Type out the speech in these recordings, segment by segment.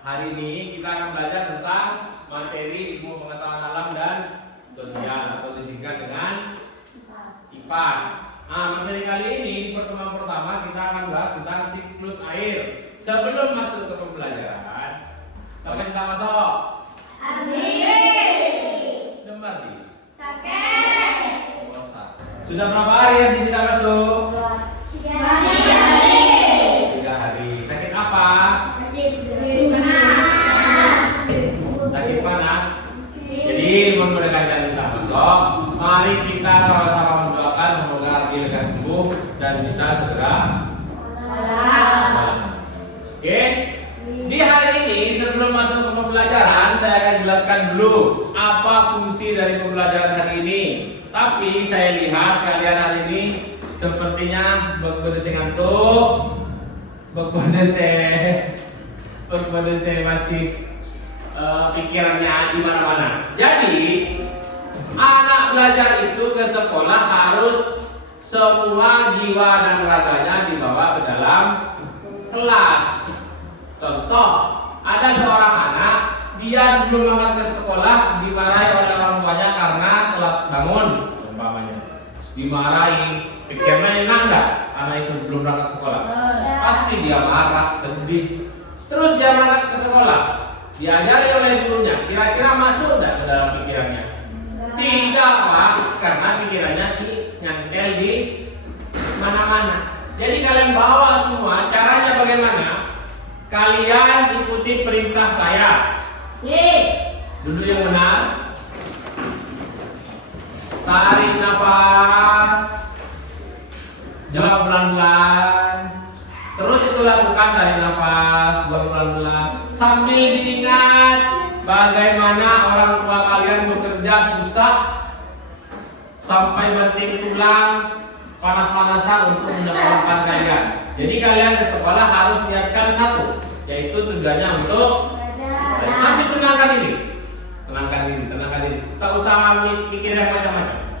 Hari ini kita akan belajar tentang materi ilmu pengetahuan alam dan sosial atau disingkat dengan IPAS. Nah, materi kali ini di pertemuan pertama kita akan bahas tentang siklus air. Sebelum masuk ke pembelajaran, sampai kita masuk. Amin. Lembar di. Sakit. Sudah berapa hari yang kita masuk? 3 hari. 3 hari. Sakit apa? Sakit panas. Jadi memperkenalkan kita masuk. Mari kita sama-sama mendoakan semoga Abi lekas sembuh dan bisa segera sholat. Oke. Di hari ini sebelum masuk ke pembelajaran saya akan jelaskan dulu apa fungsi dari pembelajaran hari ini. Tapi saya lihat kalian hari ini sepertinya berbeda ngantuk, berbeda masih pikirannya di mana-mana. Jadi anak belajar itu ke sekolah harus semua jiwa dan raganya dibawa ke dalam kelas. Contoh, ada seorang anak, dia sebelum berangkat ke sekolah dimarahi oleh orang tuanya karena telat bangun, umpamanya. Dimarahi, pikirnya enak nggak anak itu sebelum berangkat sekolah? Pasti dia marah, sedih. Terus dia berangkat ke sekolah, diajari oleh gurunya, kira-kira masuk nggak ke dalam pikirannya? Tidak, Pak, karena pikirannya nyantel di mana-mana. Jadi kalian bawa semua, caranya bagaimana? Kalian ikuti perintah saya. Duduk yang benar. Tarik nafas. Jawab pelan-pelan. Terus itu lakukan dari nafas, buang pelan-pelan. Sambil diingat bagaimana orang tua kalian bekerja susah sampai banting tulang, panas-panasan untuk mendapatkan kalian. Jadi kalian ke sekolah harus niatkan satu, yaitu tujuannya untuk sambil tenangkan diri. Tenangkan diri. Tak usah mikir yang macam-macam.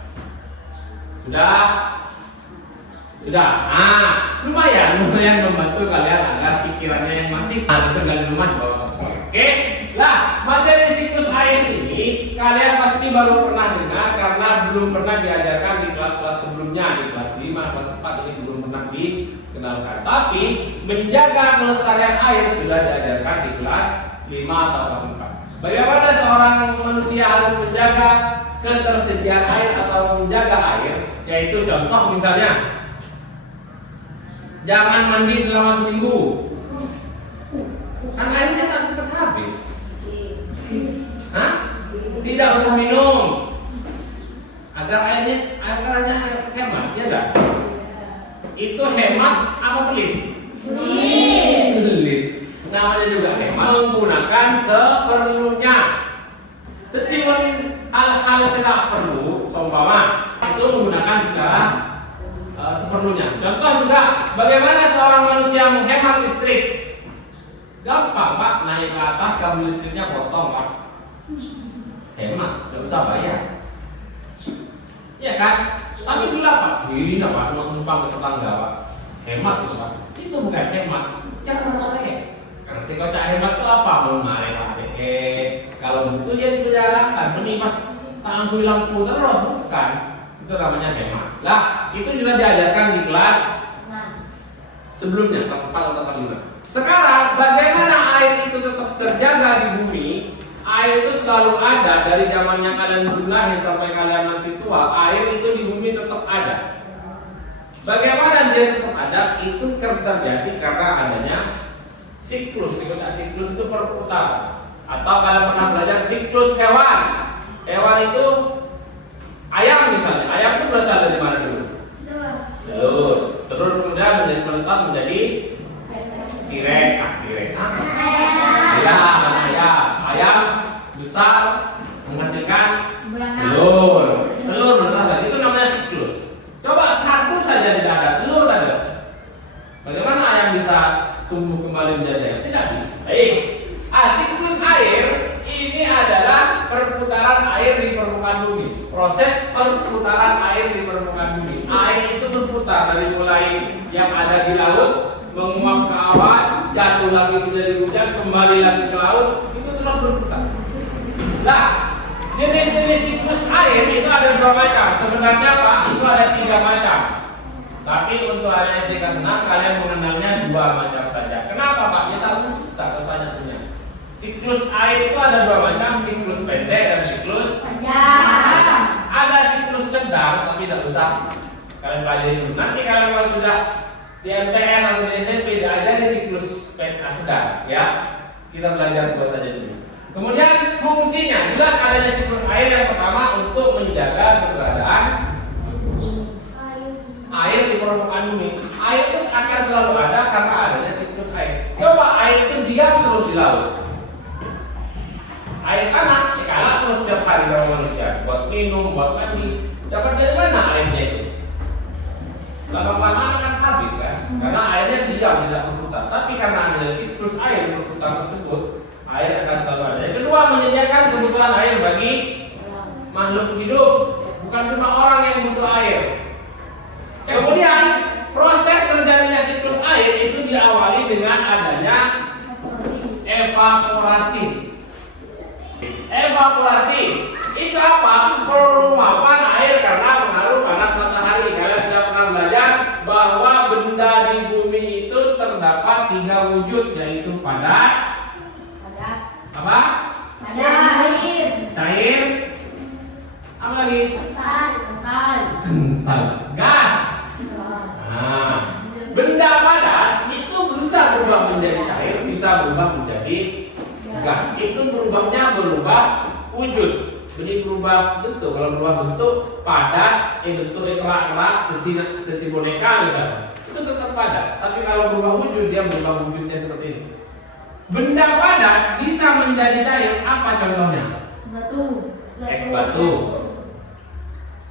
Sudah. Lumayan membantu kalian agar pikirannya yang masih itu kalian lumayan bawa. Oke. Nah, materi siklus air ini kalian pasti baru pernah dengar karena belum pernah diajarkan di kelas-kelas sebelumnya, di kelas 5, kelas 4 ini belum pernah dikenalkan. Tapi menjaga kelestarian air sudah diajarkan di kelas 5 atau kelas 4. Bagaimana seorang manusia harus menjaga ketersediaan air atau menjaga air? Yaitu contoh misalnya, jangan mandi selama seminggu. Kan airnya tak cepat habis. Tidak usah minum. Agar airnya hemat, ya enggak? Itu hemat apa pelit? Pelit. Namanya juga hemat, menggunakan seperlunya. Setiap hal tidak perlu, seumpama itu menggunakan secara seperlunya. Contoh juga, bagaimana seorang manusia menghemat listrik? Gampang, Pak, naik ke atas kabel listriknya potong, Pak. Hemat, tidak usah bayar. Iya kan? Tapi gila, Pak. Ini Pak, cuma numpang ke tetangga, Pak. Hemat itu, Pak. Itu bukan hemat, cara melek. Karena si kocak hemat itu apa? Melek, Pak. Kalau betul dia diperjalankan, menimas tangguh lampu terus, bukan? Itu namanya hemat. Lah, itu juga diajarkan di kelas sebelumnya, kelas 4 atau kelas 5. Sekarang, bagaimana air itu tetap terjaga di bumi? Air itu selalu ada dari zamannya kalian belum lahir sampai kalian nanti tua. Air itu di bumi tetap ada. Bagaimana dia tetap ada? Itu terjadi karena adanya siklus. Siklus itu perputaran. Atau kalian pernah belajar siklus hewan. Hewan itu ayam misalnya. Ayam itu berasal dari mana dulu? menjadi tiren. Ya, ayam. Ayam besar menghasilkan telur. Telur benar, itu namanya siklus. Coba satu saja tidak ada, telur ada. Bagaimana ayam bisa tumbuh kembali menjadi ayam? Tidak bisa. Baik. Siklus air ini adalah perputaran air di permukaan bumi. Proses perputaran air di permukaan bumi. Air itu berputar dari mulai yang ada di laut, menguap ke awan, jatuh lagi menjadi hujan, kembali lagi ke laut, itu terus berputar. Nah, jenis-jenis siklus air itu ada 2 macam. Sebenarnya Pak, itu ada 3 macam. Tapi untuk anak SD kelas 6 kalian mengenalnya 2 macam saja. Kenapa Pak? Kita usah kesannya punya. Siklus air itu ada 2 macam, siklus pendek dan siklus panjang. Ada siklus sedang, tapi tidak usah kalian pelajari dulu. Nanti kalian kalau sudah di MTN atau di SMP diajari siklus sedang, ya. Kita belajar 2 saja dulu. Kemudian fungsinya juga adanya siklus air yang pertama untuk menjaga keberadaan air di permukaan bumi. Air itu akan selalu ada karena adanya siklus air. Coba air itu diam terus di laut. Air tanah dikalah terus setiap hari sama manusia buat minum, buat mandi. Dapat dari mana airnya itu? Lama-lama kan habis kan? Karena airnya diam tidak berputar. Tapi karena ada siklus air berputar tersebut, air akan selalu ada. Yang kedua, menyediakan kebutuhan air bagi makhluk hidup. Bukan cuma orang yang butuh air. Kemudian proses terjadinya siklus air itu diawali dengan adanya evaporasi. Evaporasi itu apa? Penguapan air karena pengaruh panas matahari. Kalian sudah pernah belajar bahwa benda di bumi itu terdapat 3 wujud, yaitu padat, apa? Cair, apa lagi? Kental, gas. Nah, benda padat itu bisa berubah menjadi cair, bisa berubah menjadi gas. Itu berubah wujud. Jadi berubah bentuk. Kalau berubah bentuk padat, bentuknya kerak-kerak, seperti boneka misalnya, itu tetap padat. Tapi kalau berubah wujud, dia berubah wujudnya seperti ini. Benda padat bisa menjadi cair. Apa contohnya? Es batu.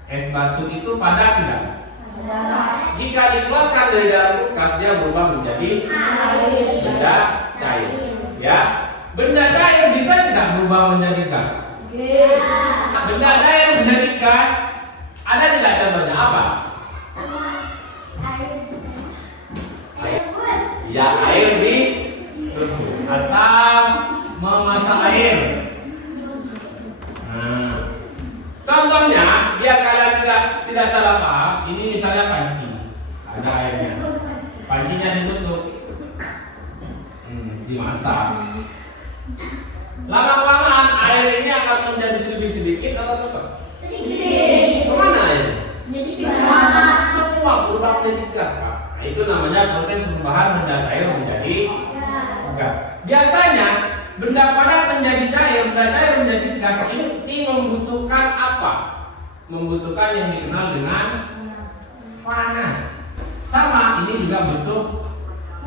Es batu itu padat tidak? Jika dikeluarkan dari dalam kulkas, dia berubah menjadi benda cair. Ya, benda cair bisa tidak berubah menjadi gas? Benda cair menjadi gas, ada tidak contohnya? Apa? Ya, air di atau memasak air. Nah, contohnya biar kalian tidak salah paham, ini misalnya panci, ada airnya, pancinya ditutup, dimasak. Lama-lamaan air ini akan menjadi sedikit atau tetap? Sedikit. Kemana airnya? Menguap, berubah menjadi gas, Pak. Nah, itu namanya proses perubahan benda cair menjadi gas. Biasanya benda padat menjadi cair, benda cair menjadi gas ini membutuhkan apa? Membutuhkan yang dikenal dengan panas. Sama, ini juga butuh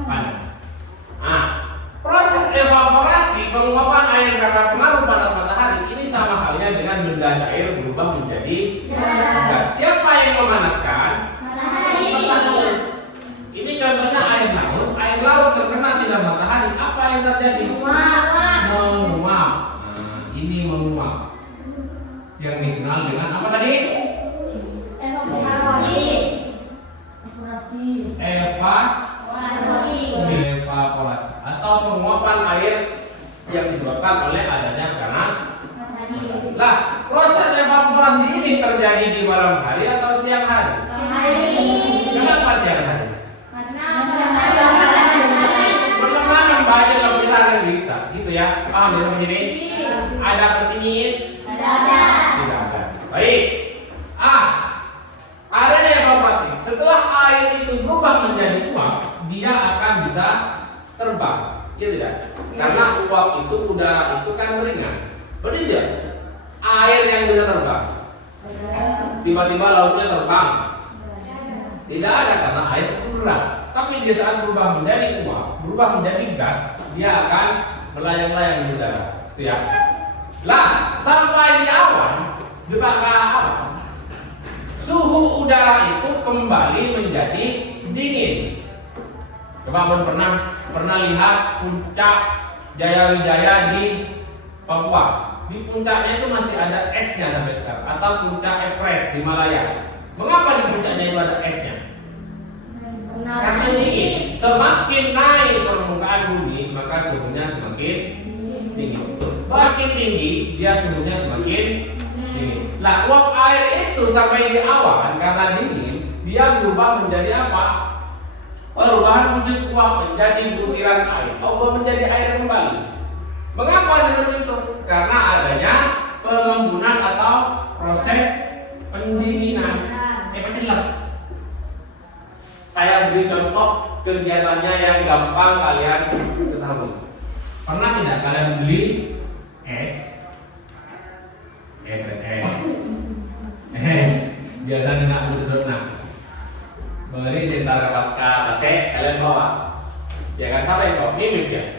panas. Nah, proses evaporasi penguapan air karena pengaruh panas matahari ini sama halnya dengan benda cair berubah menjadi gas. Siapa yang memanaskan? Matahari. Ini contohnya air laut. Air laut terkena sinar matahari, apa yang terjadi? Menguap. Nah, ini menguap. Yang dikenal dengan apa tadi? Evaporasi atau penguapan air yang disebabkan oleh adanya panas. Nah, proses evaporasi ini terjadi di malam hari atau siang hari? Kenapa siang hari? Berteman banyak kalau kita akan bisa, gitu ya. Paham ya begini? Ada petingin? Tidak ada. Baik. Adanya evaporasi. Setelah air itu berubah menjadi uap, dia akan bisa terbang, ya tidak? Karena uap itu, udara itu kan ringan. Benar tidak? Air yang bisa terbang. Tiba-tiba lautnya terbang. Tidak ada karena air itu berat. Tapi Tapi di saat berubah menjadi uap, berubah menjadi gas, dia akan melayang-layang di udara. Itu ya. Lah, sampai di awan, di belakang awan, suhu udara itu kembali menjadi dingin. Coba pernah lihat puncak Jaya Wijaya di Papua. Di puncaknya itu masih ada esnya sampai sekarang, atau puncak Everest di Malaya. Mengapa di puncaknya itu ada esnya? Karena dingin. Semakin naik permukaan bumi, maka suhunya semakin tinggi. Semakin tinggi, dia suhunya semakin dingin. Nah, uap air itu sampai di awan karena dingin, dia berubah menjadi apa? Perubahan wujud uap menjadi butiran air, atau menjadi air kembali. Mengapa seperti itu? Karena adanya pengembunan atau proses pendinginan. Penjelas. Saya beri contoh kegiatannya yang gampang kalian ketahui. Pernah tidak kalian beli es? Biasanya nggak sederhana. Beli sekitar kata kalian bawa. Ya kan, sampai yang bawa mimik ya.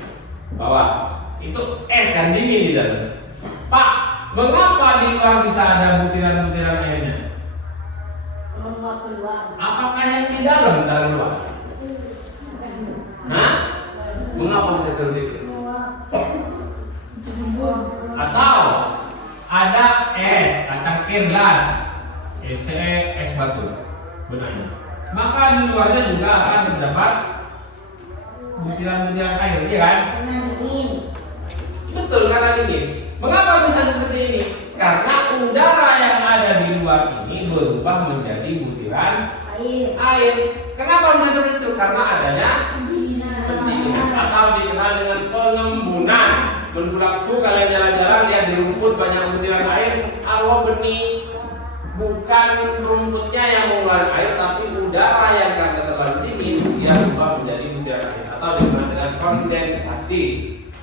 Bawa. Itu es kan dingin di dalam. Pak, mengapa di luar bisa ada butiran-butiran airnya? Apakah yang di dalam keluar? Hah? Mengapa bisa seperti itu? Atau ada es, katakan gelas, es batu, benarnya. Maka di luarnya juga akan terdapat butiran-butiran air, ya kan? Betul, karena dingin. Mengapa bisa seperti ini? Karena udara yang ada di luar ini berubah menjadi butiran air. Kenapa bisa seperti itu? Karena adanya pendinginan atau dikenal dengan pengembunan. Menurutku kalian jalan-jalan lihat di rumput banyak butiran air, arwah benih. Bukan rumputnya yang mengeluarkan air, tapi udara yang karena terlalu dingin dia berubah menjadi butiran air atau dikenal dengan kondensasi.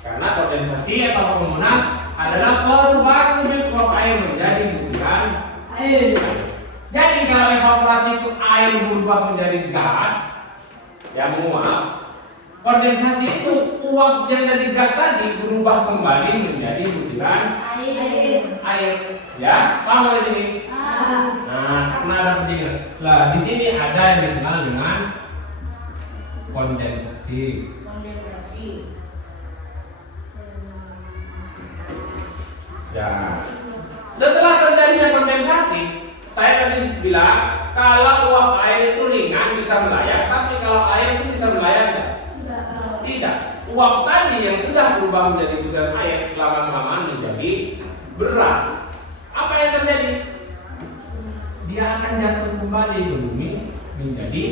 Karena kondensasi atau pengembunan adalah perubahan wujud uap air menjadi butiran air. Jadi kalau evaporasi itu air berubah menjadi gas yang menguap, kondensasi itu uap yang dari gas tadi berubah kembali menjadi butiran air. Ya, paham di sini? Nah, karena ada pendinginan. Nah, di sini ada yang dikenal dengan kondensasi. Ya, setelah terjadinya kondensasi, saya tadi bilang kalau uap air itu ringan bisa melayang, tapi kalau air itu bisa melayang tidak. Uap tadi yang sudah berubah menjadi butiran air lama-lama menjadi berat. Apa yang terjadi? Dia akan jatuh kembali ke bumi menjadi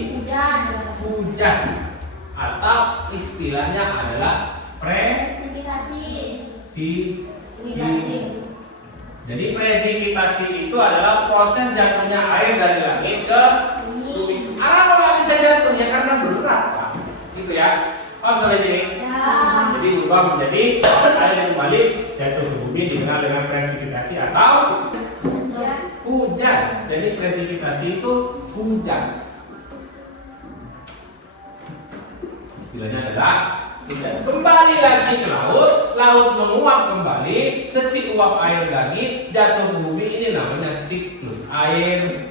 hujan, atau istilahnya adalah presipitasi. Jadi presipitasi itu adalah proses jatuhnya air dari langit ke bumi. Kenapa nggak bisa jatuh? Ya karena berat, Pak. Gitu ya. Paham sampai sini? Ya. Jadi berubah menjadi air yang kembali jatuh ke bumi dikenal dengan presipitasi atau hujan. Jadi presipitasi itu hujan. Istilahnya adalah hujan. Kembali lagi ke laut, laut menguap kembali, ketika uap air lagi jatuh ke bumi, ini namanya siklus air.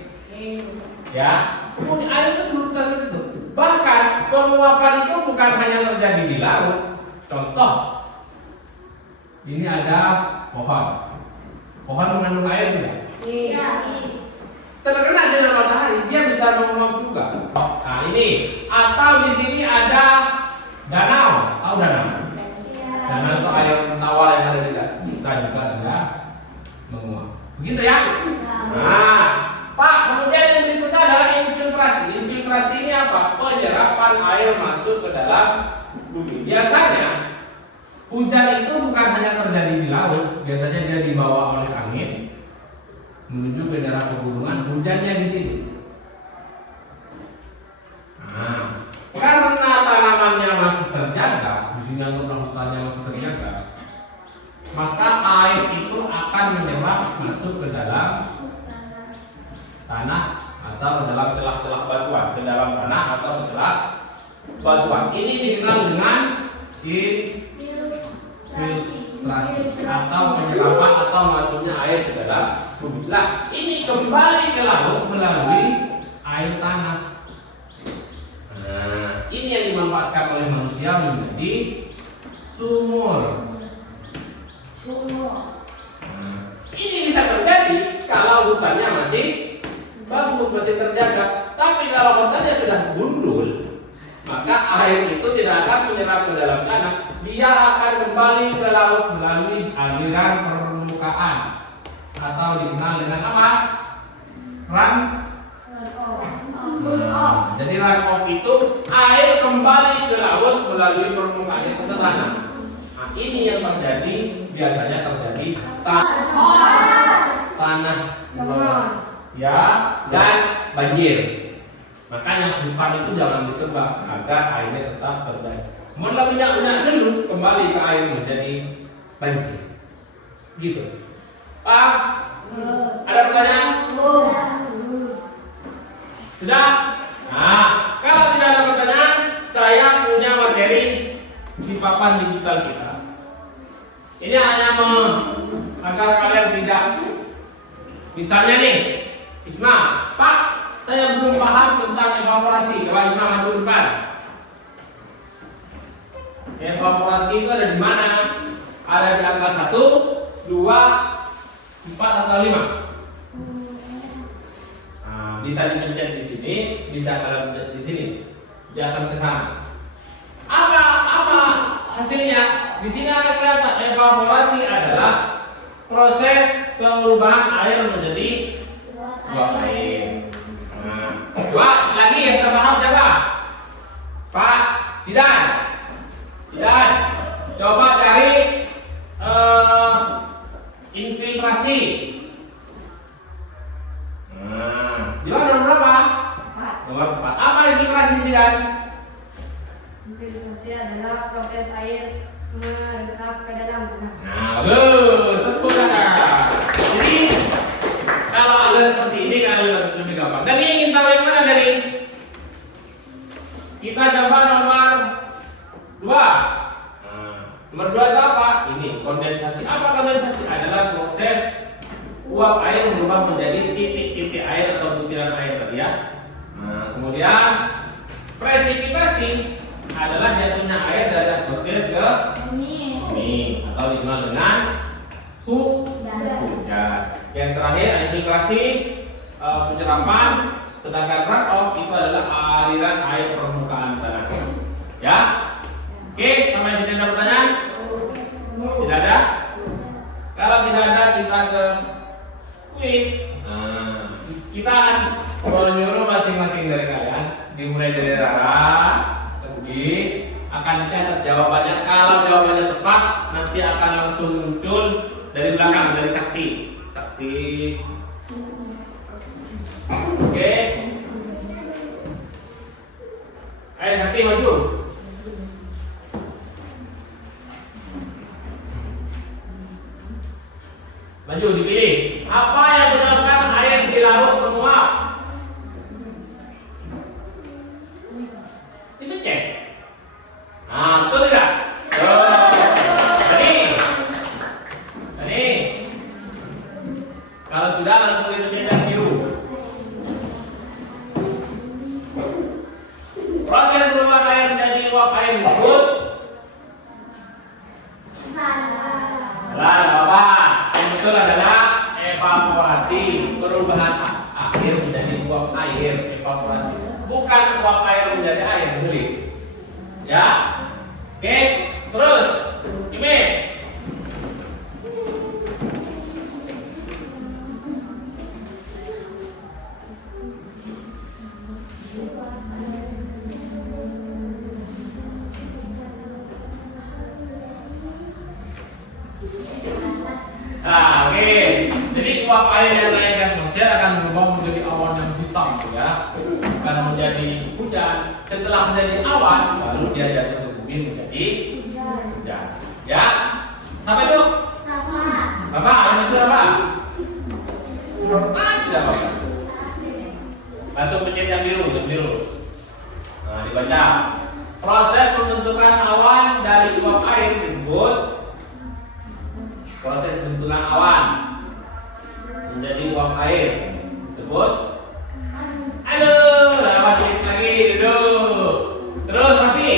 Ya, kemudian air itu seluruh itu. Bahkan penguapan itu bukan hanya terjadi di laut. Contoh, ini ada pohon. Pohon mengandung air tidak? Iya. Terkena sinar matahari, dia bisa menguap juga. Nah ini, atau di sini ada danau. Tahu danau? Danau itu air tawar yang ada di dalam. Bisa juga dia menguap. Begitu ya? Nah, Pak, kemudian yang berikutnya adalah infiltrasi. Infiltrasi ini apa? Penyerapan air masuk ke dalam bumi. Biasanya hujan itu bukan hanya terjadi di laut, biasanya dia dibawa oleh angin menuju ke daerah pegunungan, hujannya di sini. Nah, karena tanamannya masih terjaga, di sini hutannya masih terjaga, maka air itu akan menyerap masuk ke dalam tanah atau ke dalam celah-celah batuan, ke dalam tanah atau ke celah batuan. Ini dikenal dengan infiltrasi atau penyerapan atau masuknya air ke dalam bumi. Lah, ini kembali ke laut melalui air tanah. Nah, ini yang dimanfaatkan oleh manusia menjadi sumur. Nah, ini bisa terjadi kalau hutannya masih bagus, masih terjaga. Tapi kalau hutannya sudah gundul, maka air itu tidak akan menyerap ke dalam tanah. Dia akan kembali ke laut melalui aliran permukaan atau dikenal dengan apa? Jadi run off itu air kembali ke laut melalui permukaan itu sederhana. Nah, ini yang terjadi, biasanya terjadi tanah ya dan banjir. Makanya hutan itu jangan ditebang agar airnya tetap terjaga. Malah banyak dulu kembali ke air menjadi banjir. Gitu. Pak, ada pertanyaan? Sudah? Nah, kalau tidak ada pertanyaan, saya punya materi di papan digital kita. Ini hanya agar kalian tidak, misalnya nih, Isma, Pak, saya belum paham tentang evaporasi. Coba Isma maju depan. Evaporasi itu ada di mana? Ada di angka 1, 2, 4 atau 5. Nah, bisa dipencet di sini, bisa kalian pencet di sini. Dia akan ke sana. Apa hasilnya? Di sini akan kelihatan evaporasi adalah proses perubahan air menjadi uap air. Nah, dua lagi yang terpaham siapa? Pak Zidan. Coba cari infiltrasi. Nah, di mana nomor berapa? 4. Nomor 4. Apa infiltrasi Zidan? Infiltrasi adalah proses air meresap ke dalam tanah. Nah, bagus, tepuk tangan. Jadi kalau ada seperti ini kan lebih gampang. Dan ini ingin tahu yang mana dari? Kita coba nomor 2. Nomor 2 itu apa? Ini kondensasi. Apa kondensasi? Adalah proses uap air berubah menjadi titik-titik air atau butiran air tadi ya. Nah, kemudian presipitasi adalah jatuhnya air dari atmosfer ke bumi atau dikenal dengan hujan. Yang terakhir infiltrasi, penyerapan, sedangkan runoff itu adalah aliran air permukaan tanah. Ya, oke, sampai sini ada pertanyaan? Tidak ada? Kalau tidak ada, kita ke kuis. Nah, kita akan menyuruh masing-masing dari kalian, dimulai dari Rara, akan dicatat jawabannya. Kalau jawabannya tepat, nanti akan langsung muncul dari belakang, dari Sakti. Oke. Ayo Sakti maju. Maju dipilih. Apa yang menyebabkan air di laut menguap? Dicek. Nah, betul tidak? Tadi. Kalau sudah langsung dipencet yang biru. Proses perubahan air menjadi uap air disebut apa? Yang betul adalah evaporasi. Perubahan air menjadi uap air, evaporasi. Bukan uap air menjadi air sendiri. Ya. Oke, terus Ime. Nah, oke. Jadi uap air yang naik ke atmosfer akan berubah menjadi awan yang hitam, ya. Akan menjadi hujan. Setelah menjadi awan, baru dia jatuh ke bumi menjadi hujan. Ya. Sampai itu? Apa? Yang itu apa? Tidak apa. Langsung pencet yang biru, Nah, dibaca. Proses pembentukan awan dari uap air disebut proses pembentukan awan menjadi uap air disebut. Aduh, dapat sedikit lagi, duduk. Terus Raffi.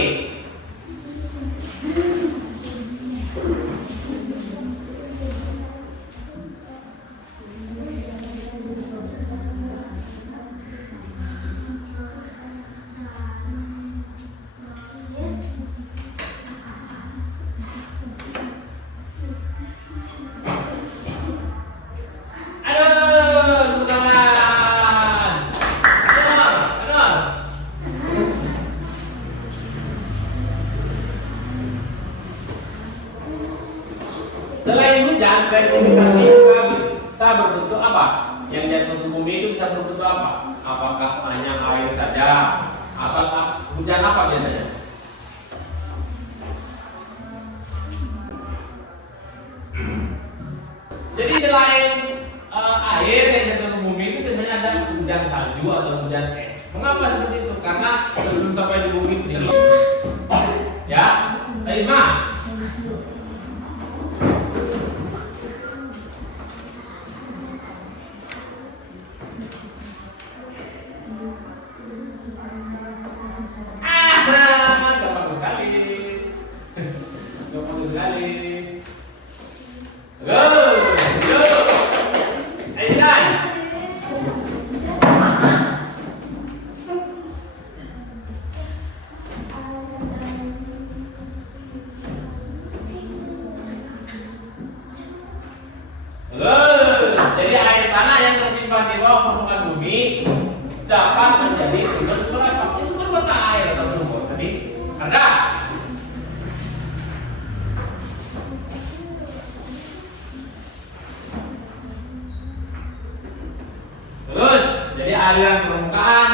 Selain hujan, presipitasnya juga bisa berbentuk apa? Yang jatuh ke bumi itu bisa berbentuk apa? Apakah hanya air saja? Atau hujan apa biasanya? Jadi selain air yang jatuh ke bumi itu biasanya ada hujan salju atau hujan es. Mengapa seperti itu? Karena sebelum sampai di bumi sendiri, ya, Isma. Jadi air tanah yang tersimpan di bawah permukaan bumi dapat menjadi sumber apa? Sumber mata air atau sumur. Tadi ada. Terus, jadi aliran permukaan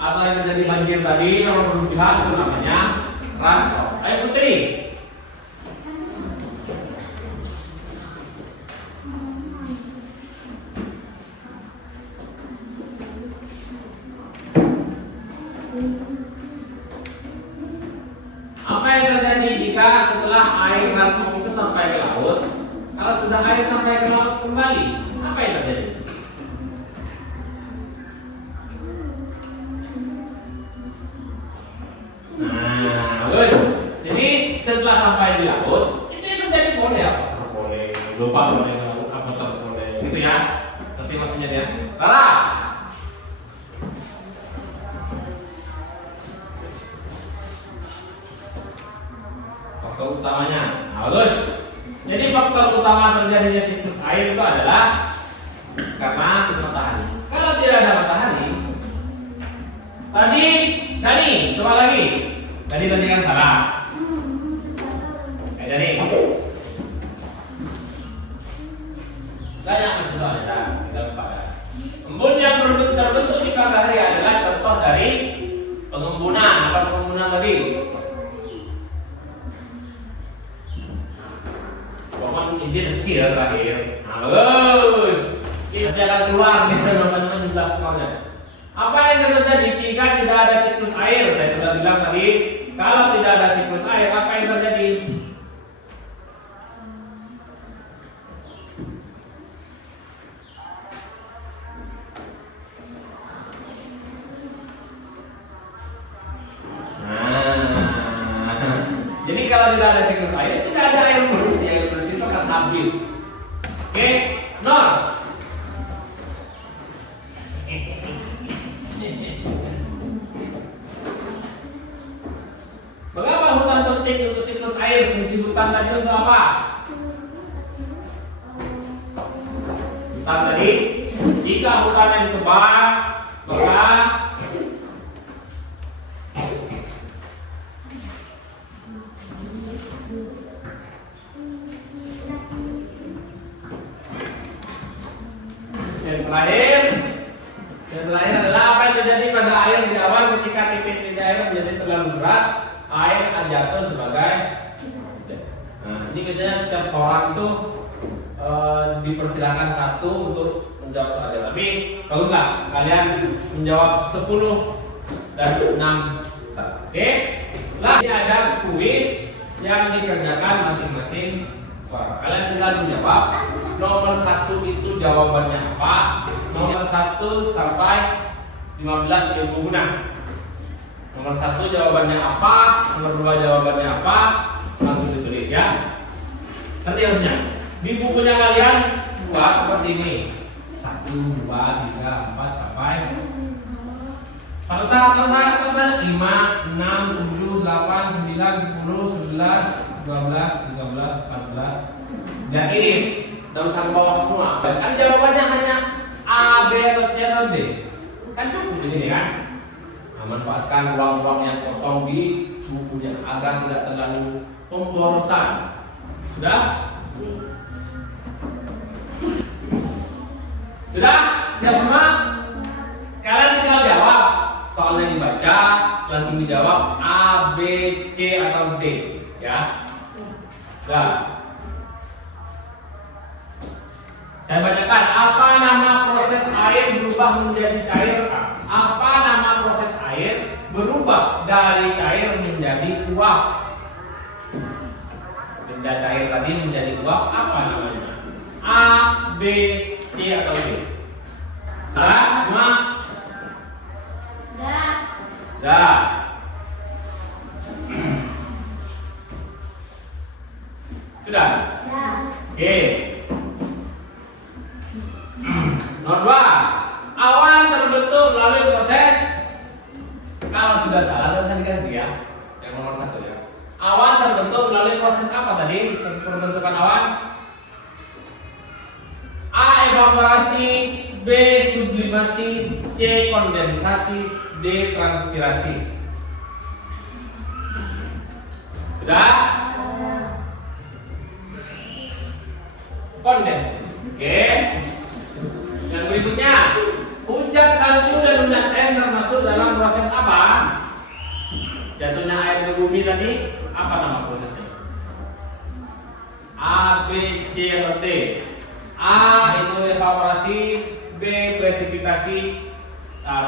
atau yang menjadi banjir tadi yang berlebihan itu namanya rantau. Ayo Putri. Apa yang terjadi jika setelah air rantau itu sampai ke laut? Kalau sudah air sampai ke laut kembali, apa yang terjadi? Nah, bagus. Jadi setelah sampai di laut, itu yang terjadi boleh apa? Boleh, lupa boleh apa boleh, gitu ya? Nanti maksudnya dia. Rara. Faktor utamanya, nah, bagus. Jadi faktor utama terjadinya siklus air itu adalah karena matahari. Kalau tidak ada matahari, tadi Dani, coba lagi. Tadi kan salah. Dani. Banyak masih ada. Kita lupa. Embun yang terbentuk di pagi hari adalah contoh dari pengembunan. Apa pengembunan tadi? Izin sih terakhir. Nah, bagus. Kita jalan keluar nih teman-teman jelas semuanya. Apa yang terjadi jika tidak ada siklus air? Saya sudah bilang tadi, kalau tidak ada siklus air, apa yang terjadi? Nah, jadi kalau tidak ada siklus air, tidak ada air bersih. Air bersih itu akan habis. Oke, Nor. Mengapa hutan penting untuk siklus air? Fungsi hutan tadi untuk apa? Hutan tadi, jika hutan yang tebal, maka yang terakhir adalah apa yang terjadi pada air di awal ketika titik-titik air menjadi terlalu berat, air akan jatuh sebagai. Nah, ini biasanya setiap orang itu dipersilakan satu untuk menjawab soalnya. Tapi baguslah kalian menjawab 10 dan 6 Oke, lah ini ada kuis yang dikerjakan masing-masing keluarga. Kalian tinggal menjawab. Nomor 1 itu jawabannya apa? Nomor 1 sampai 15 ilmu guna. Nomor 1 jawabannya apa? Nomor 2 jawabannya apa? Langsung ditulis ya. Nanti harusnya di bukunya kalian buat seperti ini. 1, 2, 3, 4 sampai satu saat 5, 6, 7, 8, 9, 10, 11, 12, 13, 14. Dan ini tidak usah ke bawah semua. Kan jawabannya hanya A, B, atau C, atau D. Kan cukup di sini kan? Nah, manfaatkan ruang-ruang yang kosong di bukunya agar tidak terlalu pemborosan. Sudah? Sudah? Siap semua? Kalian tinggal jawab. Soalnya dibaca, langsung dijawab A, B, C, atau D. Ya? Sudah? Saya bacakan. Apa nama proses air berubah menjadi cair? Apa nama proses air berubah dari cair menjadi uap? Benda cair tadi menjadi uap, apa namanya? A, B, C, atau D? Nah, semua? Dah. Sudah? Oke. Nomor 2. Awan terbentuk melalui proses. Kalau sudah salah jangan diganti ya. Yang nomor 1 ya. Awan terbentuk melalui proses apa tadi? Pembentukan awan. A. Evaporasi, B. Sublimasi, C. Kondensasi, D. Transpirasi. Sudah? Kondensasi. Oke. Yang berikutnya, hujan salju dan hujan es termasuk dalam proses apa? Jatuhnya air ke bumi tadi, apa nama prosesnya? A, B, C, atau D? A itu evaporasi, B presipitasi,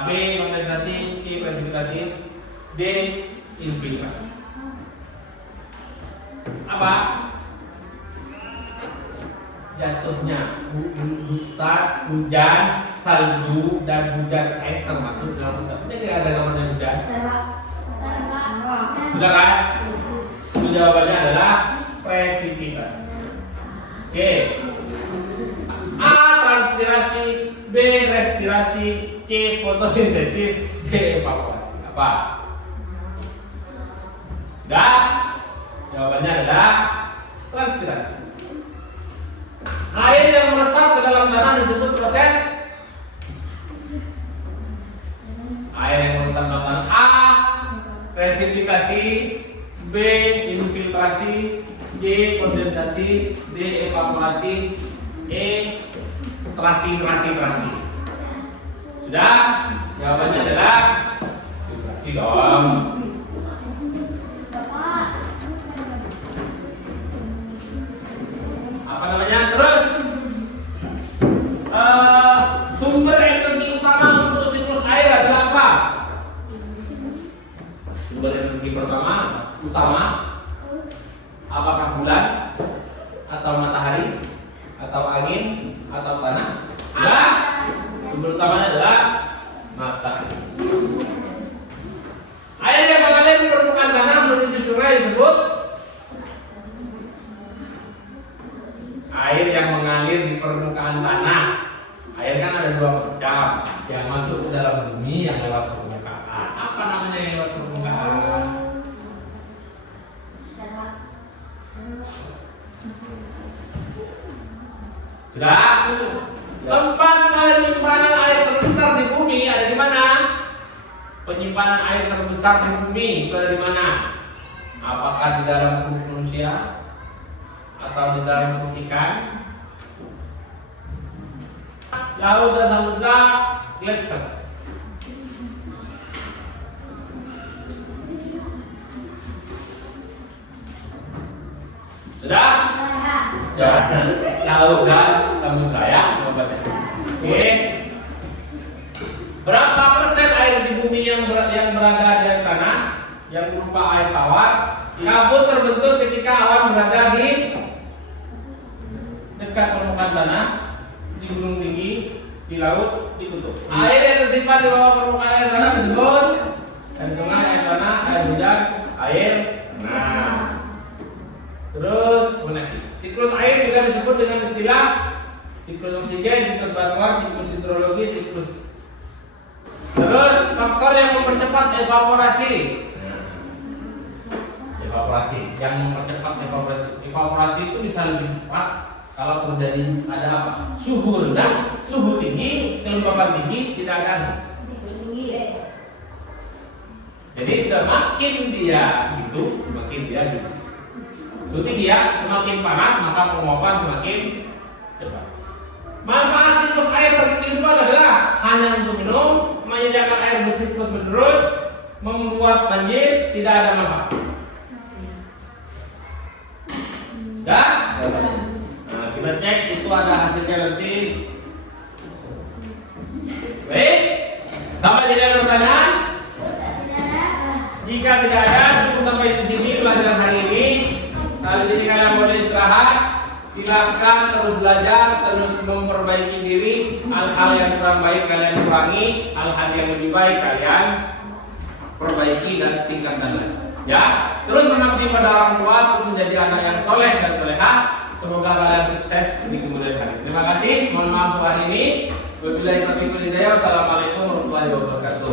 B kondensasi, C presipitasi, D infiltrasi. Apa? Jatuhnya hujan salju dan hujan es termasuk dalam proses. Ini tidak ada namanya hujan. Sudah kan? Itu jawabannya adalah presipitasi. Oke. A. Transpirasi, B. Respirasi, C. Fotosintesis, D. Evaporasi. Apa? Sudah? Jawabannya adalah transpirasi. Air yang meresap ke dalam tanah disebut proses. Air yang meresap dalam tanah. A. Presipitasi, B. Infiltrasi, D. Kondensasi, D. Evaporasi, E. Trasi. Sudah? Jawabannya adalah filtrasi dong. Apa namanya? Terus sumber energi utama untuk siklus air adalah apa? Sumber energi utama apakah bulan atau matahari atau angin atau tanah? Ya, sumber utamanya adalah matahari. Air yang mengalir di permukaan tanah menuju sungai disebut air yang mengalir di permukaan tanah. Air kan ada dua macam, yang masuk ke dalam bumi, yang lewat permukaan. Apa namanya yang lewat permukaan? Sudah? Tempat penyimpanan air terbesar di bumi ada di mana? Penyimpanan air terbesar di bumi itu ada di mana? Apakah di dalam perut manusia atau di dalam perut ikan? Laut dan samudra, gletser. Sudah? Jangan laut dan samudra ya, jawabannya. Oke. Berapa persen air di bumi yang berada di tanah? yang berupa air tawar. Kabut terbentuk ketika awan berada di dekat permukaan tanah, di gunung tinggi, di laut, di kutub. Air yang tersimpan di bawah permukaan air tanah disebut air sungai, air tanah, air hujan, air. Nah, terus menaki. Siklus air juga disebut dengan istilah siklus oksigen, siklus batuan, siklus hidrologi, siklus. Terus faktor yang mempercepat evaporasi. Evaporasi, yang mempercepat evaporasi itu bisa lebih cepat kalau terjadi ada apa? Suhu rendah, suhu tinggi, kelembaban tinggi, tidak ada. Jadi semakin dia hidup, semakin dia hidup. Jadi dia semakin panas maka penguapan semakin cepat. Manfaat siklus air bagi kehidupan adalah hanya untuk minum, menyediakan air bersih terus menerus, membuat banjir, tidak ada manfaat. Dan nah, kita cek itu ada hasilnya nanti. Baik, sampai tidak ada pertanyaan. Jika tidak ada, cukup sampai di sini pelajaran hari ini. Kalau di sini kalian boleh istirahat, silakan terus belajar, terus memperbaiki diri. Hal-hal yang kurang baik kalian kurangi, hal-hal yang lebih baik kalian perbaiki dan tingkatkan lagi. Ya, terus mengabdi pada orang tua, terus menjadi anak yang soleh dan soleha. Semoga kalian sukses di kemudian hari. Terima kasih. Mohon maaf untuk hari ini. Wabillahi taufiq wal hidayah. Wassalamualaikum warahmatullahi wabarakatuh.